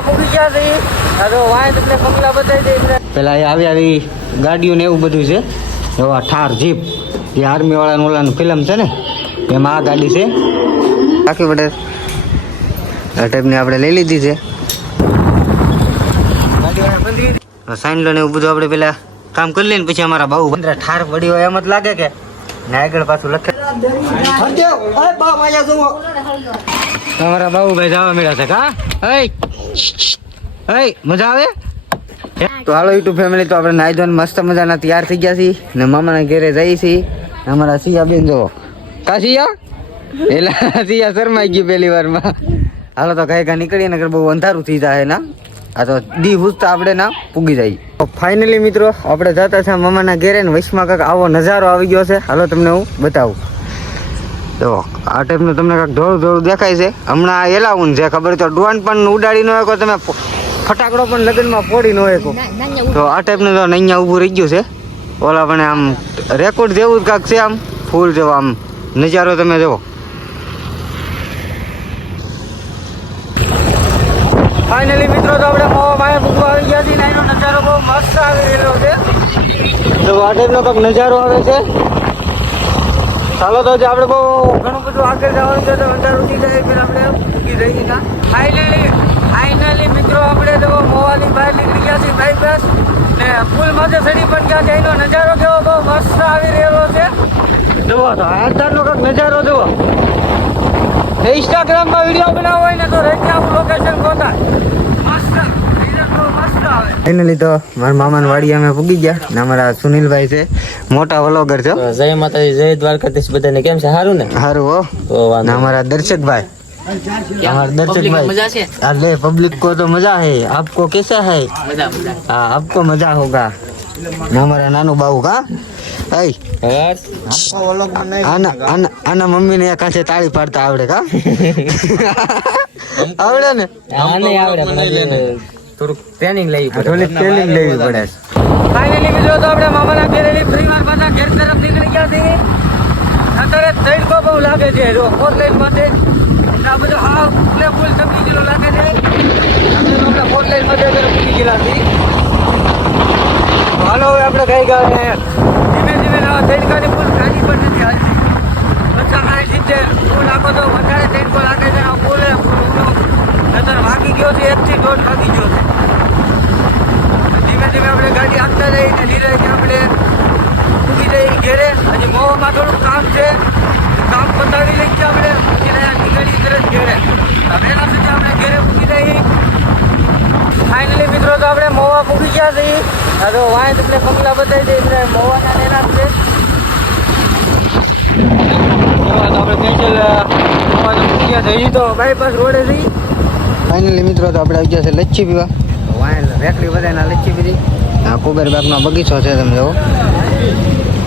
મોવા પૂકી ગયા છે. તો વાંય તમને બંગલા બતાવી દે પેલા એ આવી આવી ગાડીઓ ને એવું બધું છે. એવા ઠાર જીપ જે આર્મી વાળાનું ઓલાનું ફિલ્મ છે ને એમાં આ ગાડી છે. બાકી પડે આ ટાઈપની આપણે લઈ લીધી છે. સાઈન લો ને એવું બધું આપણે પેલા કામ કરી લઈને પછી અમારા બાઉ બંદરા ઠાર પડી હોય એમ જ લાગે કે ને આગળ પાછું લખે. તમારા બાબુભાઈ જવા મળ્યા છે કા? હઈ મજા આવે? તો હાલો યુટ્યુબ ફેમિલી તો આપણે નાઈ ધોઈને મસ્ત મજાના તૈયાર થઈ ગયા છીએ. ને મામાના ઘેરે જઈએ છીએ. અમારા સિયા બેન જો. કા સિયા? એટલે સિયા શરમાઈ ગઈ પહેલી વારમાં. હાલો તો કઈ કઈ નીકળીએ નગર બહુ અંધારું થઈ જાય ના. આ તો દી હુસતા આપણે ના પૂગી જાય. ફાઇનલી મિત્રો, આપણે જતા છે મામાના ઘેરે ને, વૈશમાં કાંક આવો નજારો આવી ગયો છે. હાલો તમને હું બતાવું. જો આ ટાઈપનું તમને કાંઈક ધોળું ધોળું દેખાય છે. હમણાં એલાવું છે ખબર તો ડુવાન પણ ઉડાડી ન શકો તમે ફટાકડો પણ લગ્નમાં ફોડી ન શકો. તો આ ટાઈપનું તો અહીંયા ઊભું રહી ગયું છે. ઓલા પણ આમ રેકોર્ડ જેવું જ કાંક છે આમ ફૂલ જેવો આમ. નજારો તમે જુઓ ફાઇનલી મિત્રો તો આપણે મોવા માયા મૂકવા આવી ગયા છીએ એનો નજારો બહુ મસ્ત આવી રહેલો છે. તો આ ટાઈપનો કંઈક નજારો આવે છે. ચાલો તો આપણે બહુ ઘણું બધું આગળ જવાનું છે તો અંધારું થઈ જાય પેલા આપણે ઊભી રહી ના ફાઇનલી ફાઇનલી મિત્રો આપણે તો મોવાની બહાર નીકળી ગયા છીએ બાયપાસ ને પુલ મજે સડી પણ ગયા છે. એનો નજારો કેવો? બહુ મસ્ત આવી રહેલો છે. જુઓ તો અંધારનો કંઈક નજારો જુઓ. ઇન્સ્ટાગ્રામમાં વીડિયો બનાવવો હોય ને તો રહી આવું લોકેશન ગોતા. ફાઇનલી તો મારા મામા વાડી અમે પૂગી ગયા ને અમારા સુનિલભાઈ છે મોટા વલોગર છે જય માતાજી જય દ્વારકાધીશ બધાને. કેમ છે? સારું ને? સારું હો. ને અમારા દર્શકભાઈ. અમારા પબ્લિક કો મજા હે. આપકો કેસા હે? હા આપકો મજા હોગા. અમારા નાનું બાબુ કા આના મમ્મી ને કાંઠે તાળી પાડતા આવડે કા ને? થોડુંક ટ્રેનિંગ લેવી પડે. થોડી ટ્રેનિંગ લેવી પડે. ફાઇનલી બીજો તો આપણે મામાના ઘરે ફ્રી વાર પાછા ઘેર તરફ નીકળી ગયા છીએ. અત્યારે તડકો બહુ લાગે છે. જો ફોર લાઈન માટે આ બધું હાવ ફૂલે ફૂલ સમજી ગયેલો લાગે છે. આપણે ફોર લાઈન માટે અત્યારે પૂરી ગયેલા છીએ. હાલો હવે આપણે ગઈ ગયા ને ધીમે ધીમે નવા તડકાની ફૂલ ખાલી પણ નથી હાલતી. પચાસ સાઠ છે ફૂલ આખો તો વધારે તડકો લાગે છે ફૂલે ફૂલ અત્યારે વાગી ગયો છે એકથી દોઢ વાગી ગયો છે ધીમે ધીમે આપણે ગાડી આપતા જઈએ ને ધીરે ધીરે આપણે પૂકી જઈએ ઘેરે હજી મોવામાં થોડુંક કામ છે કામ પતાવી લઈ છીએ આપણે પછી રહ્યા નીકળી તરત ઘેરે વહેલા સુધી આપણે ઘેરે પૂકી જઈએ ફાઇનલી મિત્રો તો આપણે મોવા પૂકી ગયા છીએ આ તો વાંય તમને બંગલા બતાવી દઈએ એટલે મોવાના નેના જ છે આપણે સ્પેશિયલ મોવા તો ગયા છે. હજી તો બાયપાસ રોડે જઈએ ફાઇનલી મિત્રો તો આપણે આવી ગયા છે લચ્છી પીવા. વાય રેકડી બધાના લચ્છી પીધી. આ કુબેર બગીચો છે તમે જુઓ.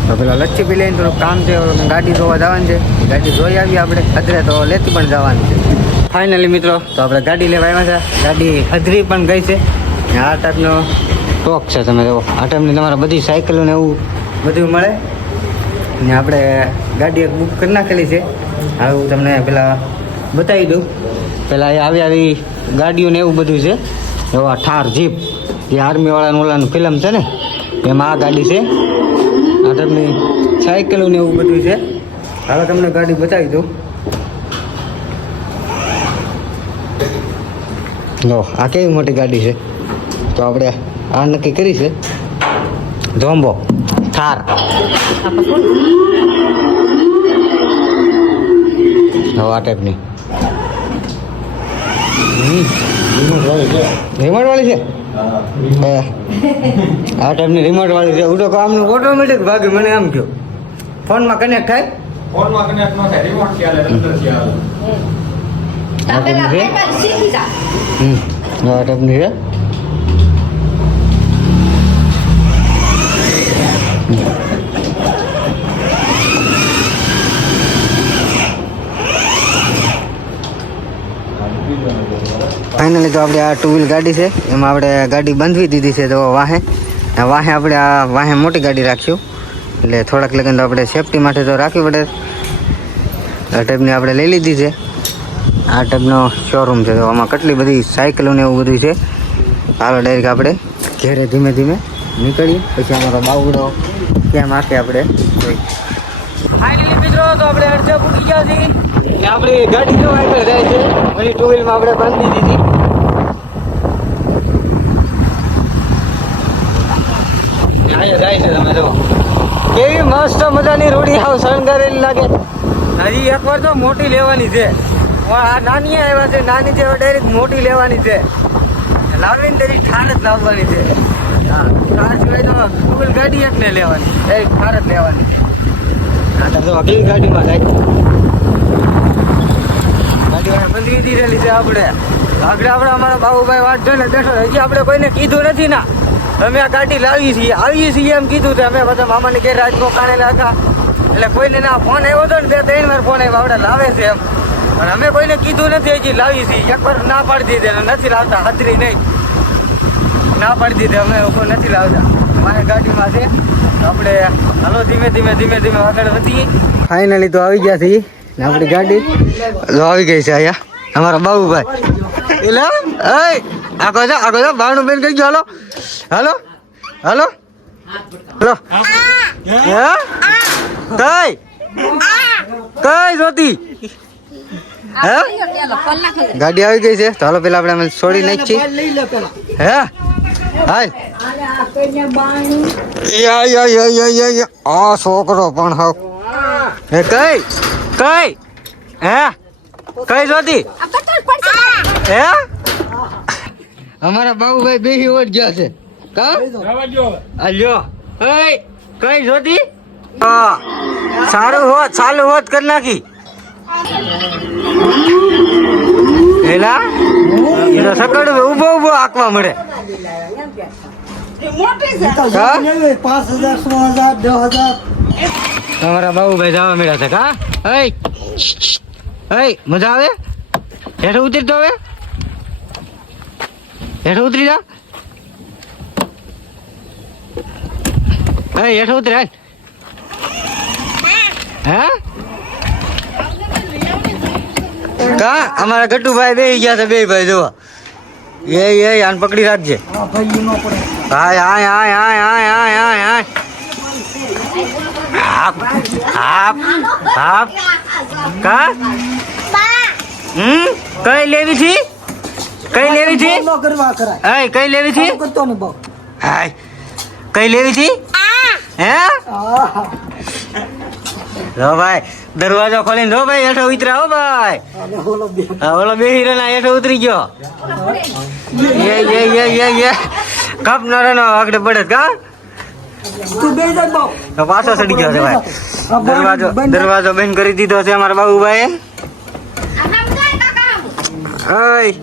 તો પેલા લચ્છી પી લઈને થોડું કામ છે ગાડી ધોવા જવાનું છે. ગાડી જોઈ આવી આપણે ખદરે તો લેતી પણ જવાની છે. ફાઇનલી મિત્રો તો આપણે ગાડી લેવા આવ્યા છે. ગાડી ખદરી પણ ગઈ છે. આ ટાઈપનો ટોક છે તમે જુઓ આ ટાઈમની તમારે બધી સાયકલો ને એવું બધું મળે? ને આપણે ગાડી એક બુક કરી નાખેલી છે. આવું તમને પેલા બતાવી દઉં. પેલા એ આવી આવી ગાડીઓ ને એવું બધું છે. એવા ઠાર જીપ જે આર્મીવાળાનું ઓલાનું ફિલ્મ છે ને, એમાં આ ગાડી છે. આ તમને સાયકલો ને એવું બધું છે. હવે તમને ગાડી બતાવી દઉં. જો, આ કેવી મોટી ગાડી છે? તો આપણે આ નક્કી કરી છે? ધોંબો. થાર. નવા આ ટાઈપની રિમોટ વાળી છે? હે. આ ટાઈપની રિમોટ વાળી છે. હું તો કહું આમનું ઓટોમેટિક ભાગે મને આમ કહ્યું ફોનમાં કનેક્ટ થાય? ફોનમાં કનેક્ટ ન થાય. રિમોટથી હાલે અંદરથી હાલે. આ ટાઈપની છે? ફાઇનલી તો આપણે આ ટુ વ્હીલ ગાડી છે. એમાં આપણે ગાડી બાંધવી દીધી છે તો વાહે. વાહે આપણે આ વાહે મોટી ગાડી રાખ્યું. એટલે થોડાક લગન તો આપણે સેફટી માટે તો રાખવી પડે. આ ટાઈપની આપણે લઈ લીધી છે. આ ટાઈપનો શોરૂમ છે. તો આમાં કેટલી બધી સાયકલોને એવું બધું છે. હાલો ડાયરેક્ટ આપણે ઘેરે ધીમે ધીમે નીકળીએ. પછી અમારો બાવડો ત્યાં માકે આપણે આપણે ગાડી જો આગળ ટુ વ્હીલમાં આપણે બાંધી દીધી અહીંયા જાય છે તમે જો કેવી મસ્ત મજાની રોડી હાવ શણગારેલી લાગે. હજી એકવાર તો મોટી લેવાની છે. આ નાની આવ્યા છે, નાની છે ડાયરેક્ટ મોટી લેવાની છે. લાવીને તેની ઠાર જ લાવવાની છે. ઠાર સિવાય તો ટુ ગાડી એક ને લેવાની. ડાયરેક્ટ ઠાર જ લેવાની. તો અગલી ગાડીમાં જાય બંધી દીધેલી છે આપણે. આગળ આપણે અમારા બાબુભાઈ વાત જોઈને બેઠો હજી આપણે કોઈને કીધું નથી ના. અમે આ ગાડી લાવીએ છીએ આવીએ છીએ એમ કીધું તે અમે બધા મામાને ઘેર રાજકો કાણે લાગા એટલે કોઈને ના ફોન આવ્યો હતો ને બે ત્રણ વાર ફોન આવ્યો આપણે લાવે છે એમ. પણ અમે કોઈને કીધું નથી હજી લાવી છીએ. એકવાર ના પાડી દીધી નથી લાવતા હાજરી નહીં. ના પાડી દીધી અમે લોકો નથી લાવતા. મારી ગાડીમાં છે. તો આપણે હાલો ધીમે ધીમે ધીમે ધીમે આગળ વધીએ. ફાઇનલી તો આવી ગયા છીએ. આપણી ગાડી. આવી ગઈ છે અહીંયા. અમારા બાબુભાઈ. એલા? એય જા છે જા બાણું બેન કઈ ગયો હાલો. હાલો હાલો. હે? કઈ? કઈ જોતી? હે? ગાડી આવી ગઈ છે. તો હાલો પેલા આપણે છોડી નાખી હે? હાલ આ છોકરો પણ હક હે કઈ? કઈ? હે? કઈ જોતી? હે? અમારા બાબુભાઈ બેહી ઓટ ગયા છે. અલ્યો હે કઈ જોતી? હા સારું હોત સારું હોત કરી નાખી. એલા સકડ ઊભો ઊભો આંકવા મળે. તમારા બાબુભાઈ જવા મળ્યા છે, કા? હઈ હઈ, મજા આવે? હેઠે ઉતરી તો હવે? હેઠે ઉતરી જા. હઈ હેઠે ઉતરી હાલ. હે? કા? અમારા ગટુભાઈ બે ગયા છે બે ભાઈ જોવા એ એ આને પકડી રાખજે. હા ભાઈ નો પડે હાય હાય હાય હાય હાય હાય હાય હાય. હાપ હાપ હાપ. કા? હમ? કઈ લેવી છે? કઈ લેવી છે? નો કરવા કરાય. કઈ લેવી છે? કરતો ને બહુ. હાય. કઈ લેવી છે? હે? આહા. જો ભાઈ દરવાજો ખોલીને જો ભાઈ હેઠો ઉતરા હો ભાઈ. ઓલો બે. હા, હીરો ના હેઠો ઉતરી ગયો. યે યે યે યે યે. કપ નરનો આગળ પડે કા? તું બે જા બહુ. તો પાછો સડી ગયો છે ભાઈ. દરવાજો દરવાજો બંધ કરી દીધો છે અમારા બાબુભાઈ ઓય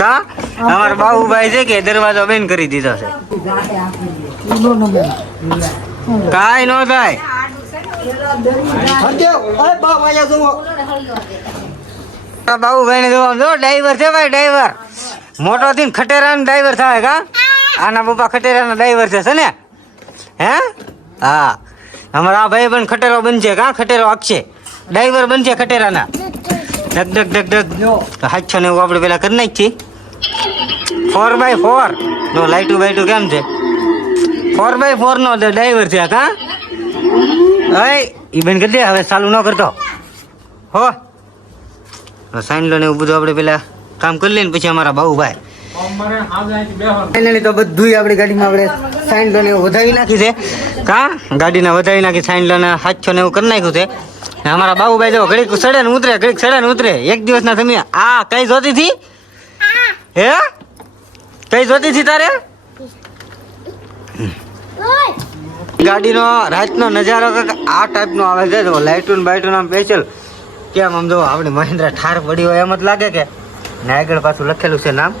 કા? અમારા બાબુભાઈ છે કે દરવાજો બંધ કરી દીધો છે. કાઈ નો થાય. હટે ઓય બા વાયા જુઓ. આ બાબુભાઈ ને જોવા જો ડ્રાઈવર છે ભાઈ ડ્રાઈવર. મોટો થઈને ખટેરાનો ડ્રાઈવર થાય કા? આના પપ્પા ખટેરાનો ડ્રાઈવર છે છે ને? હે? હા. અમારા આ ભાઈ પણ ખટેરો બનશે કા? ખટેરો આપશે. ડ્રાઈવર બનશે ખટેરાના. ડગ ઢગ ઢગ ઢગ હાથસો ને એવું આપણે પેલા કરી નાખીએ. Four by four. જો, લાઈટું બાઈટું કેમ છે? ફોર બાય ફોર નો ડ્રાઈવર છે હા કા? એ બેન કરી દે, હવે ચાલુ ન કરતો. હો. સાઈન લો ને એવું બધું આપણે પેલા કામ કરી લઈએ ને પછી અમારા બાબુભાઈ ફાઇનલી તો બધું આપણી ગાડીમાં આપણે સાઈન લો એવું વધાવી નાખી છે. કા? ગાડીને વધાવી નાખી સાઈન લો ને હાથસો ને એવું કરી નાખ્યું છે. ને અમારા બાબુભાઈ જો ઘડીક સડે ને ઉતરે, ઘડીક સડે ને ઉતરે. એક દિવસના તમે આ કઈ જોતી હતી? હે કઈ જોતી હતી તારે ગાડીનો રાતનો નજારો કંઈક આ ટાઈપનો આવે છે જો લાઇટુન બાઇટુન આમ સ્પેશિયલ કેમ આમ જો આપણી મહિન્દ્રા ઠાર પડી હોય એમ જ લાગે કે ને આગળ પાછું લખેલું છે નામ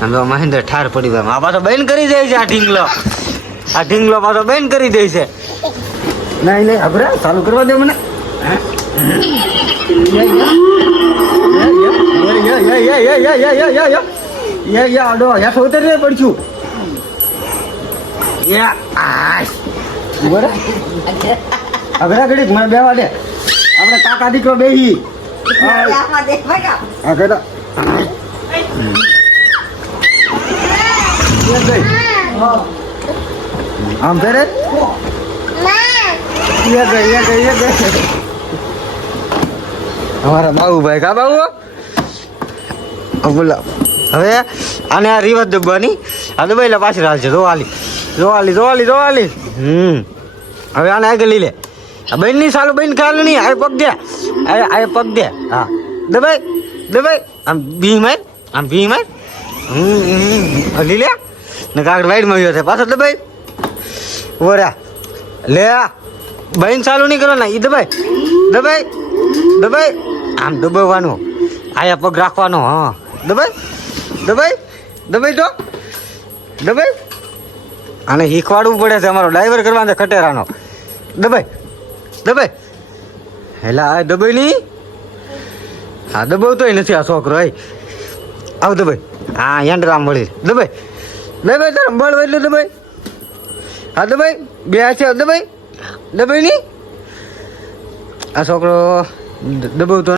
આમ જો મહિન્દ્રા ઠાર પડી હોય આ પાછો બંધ કરી જાય છે આ ઢીંગલો આ ઢીંગલો પાછો બંધ કરી દે છે નહીં નહીં અભરા ચાલુ કરવા દે મને આડો હેઠો ઉતરી રે પડશું યા, આશ. બરાબર અઘરા ઘડીક આપણે કાકા દીકરો બેહી હા કેતા આમ ફેરે અમારા બાબુભાઈ કા બાબુ? બોલા હવે આને આ રિવર્સ દબાની આ દબાઈ લે પાછી હાલશે છે જોવાલી જોવાલી જોવાલી જોવાલી હાલી હમ. હવે આને આગળ લઈ લે. આ બેનની સાલું બેન ખાલ નહીં, આ પગ દે. આ પગ દે. હા. દબાઈ દબાઈ. આમ બી માર, આમ બી માર. હલી લે. ને કાગળ વાઈડમાં ગયો છે. પાછો દબાઈ. વરા લે બહેન ચાલુ નહીં કરો ને એ દબાઈ. દબાઈ દબાઈ. આમ દબાવવાનું. આયા પગ રાખવાનો, હા. દબાઈ. દબાઈ? દબાઈ તો દબાઈ? આને શીખવાડવું પડે છે અમારો ડ્રાઈવર કરવાનો ખટેરાનો. દબાઈ. દબાઈ. હેલા, આ દબાઈ નહીં? હા દબાવતોય નથી આ છોકરો એ આવ દબાઈ. હા યંડરામ મળી દબાઈ. દબાઈ તારે બળ એટલે દબાઈ. હા, દબાઈ. બે છે દબાઈ. દબાઈ નહીં? આ છોકરો દબાવતો